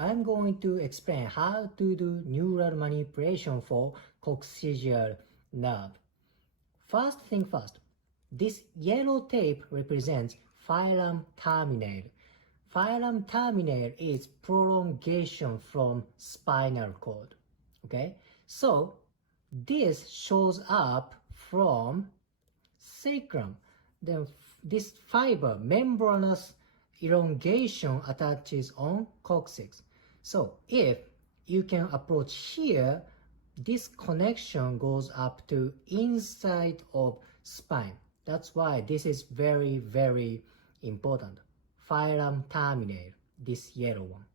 I'm going to explain how to do neural manipulation for coccygeal nerve. First thing first, this yellow tape represents filum terminale. Filum terminale is prolongation from spinal cord. Okay, so this shows up from sacrum. Then this fiber, membranous elongation, attaches on coccyx. So if you can approach here, this connection goes up to inside of spine. That's why this is very, very important. Filum terminale, this yellow one.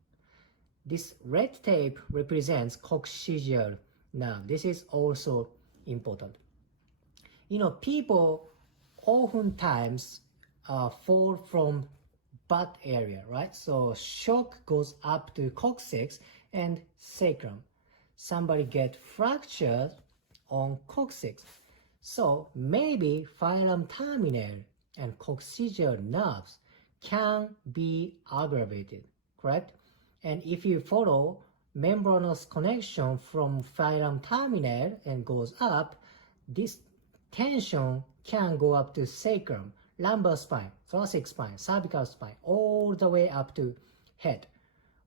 This red tape represents coccygeal nerve. This is also important. You know, people oftentimes fall from butt area, right? So shock goes up to coccyx and sacrum. Somebody get fractured on coccyx. So maybe filum terminale and coccygeal nerves can be aggravated, correct? And if you follow membranous connection from filum terminale and goes up, this tension can go up to sacrum, lumbar spine, thoracic spine, cervical spine, all the way up to head.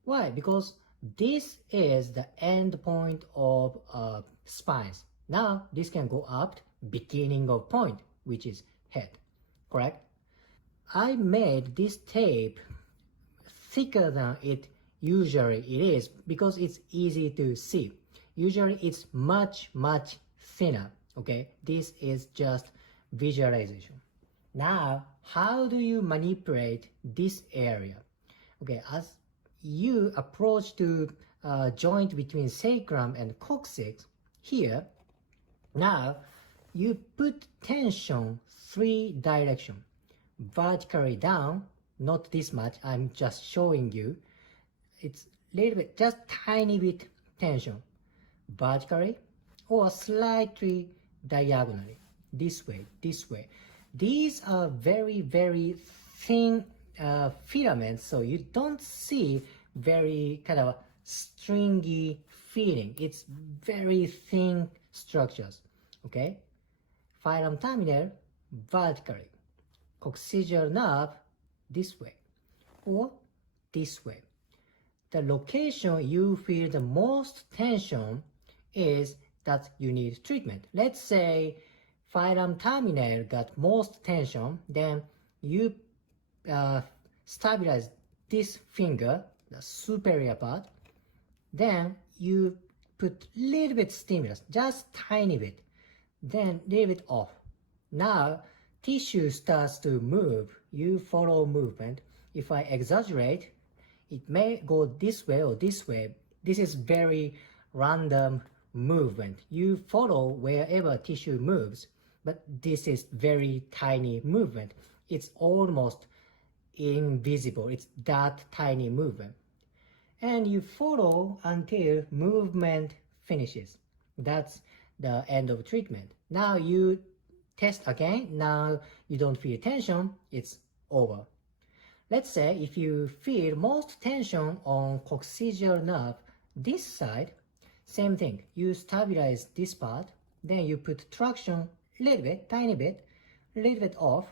Why? Because this is the end point of spines. Now this can go up beginning of point, which is head, correct? I made this tape thicker than it usually it is because it's easy to see. Usually it's much thinner. Okay, this is just visualization. Now, how do you manipulate this area? Okay, as you approach to joint between sacrum and coccyx here, now you put tension 3 direction. Vertically down, not this much, I'm just showing you. It's little bit, just tiny bit tension. Vertically or slightly diagonally, this way. These are very thin filaments, so you don't see very kind of stringy feeling. It's very thin structures. Okay, filum terminale vertically, coccygeal nerve this way or this way. The location you feel the most tension is that you need treatment. Let's say filum terminale got most tension, then you stabilize this finger, the superior part, then you put little bit stimulus, just tiny bit, then little bit off. Now tissue starts to move, you follow movement. If I exaggerate, it may go this way or this way. This is very random movement. You follow wherever tissue moves, but this is very tiny movement. It's almost invisible. It's that tiny movement. And you follow until movement finishes. That's the end of treatment. Now you test again. Now you don't feel tension. It's over. Let's say if you feel most tension on coccygeal nerve this side, same thing. You stabilize this part, then you put traction little bit, tiny bit, little bit off.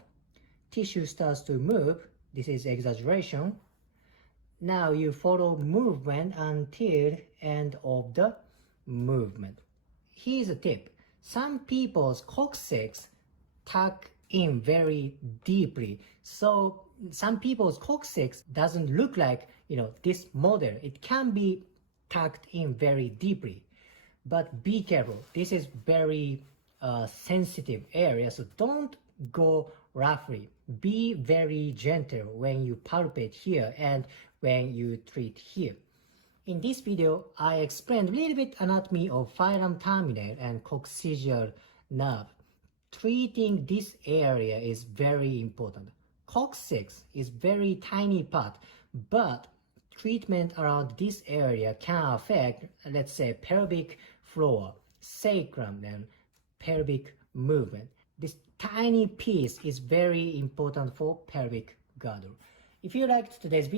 Tissue starts to move. This is exaggeration. Now you follow movement until end of the movement. Here's a tip. Some people's coccyx tuck in very deeply. So some people's coccyx doesn't look like, this model. It can be tucked in very deeply. But be careful. This is very sensitive area, so don't go roughly. Be very gentle when you palpate here and when you treat here. In this video, I explained a little bit anatomy of filum terminale and coccygeal nerve. Treating this area is very important. Coccyx is very tiny part, but treatment around this area can affect, let's say, pelvic floor, sacrum, and pelvic movement. This tiny piece is very important for pelvic girdle. If you liked today's video,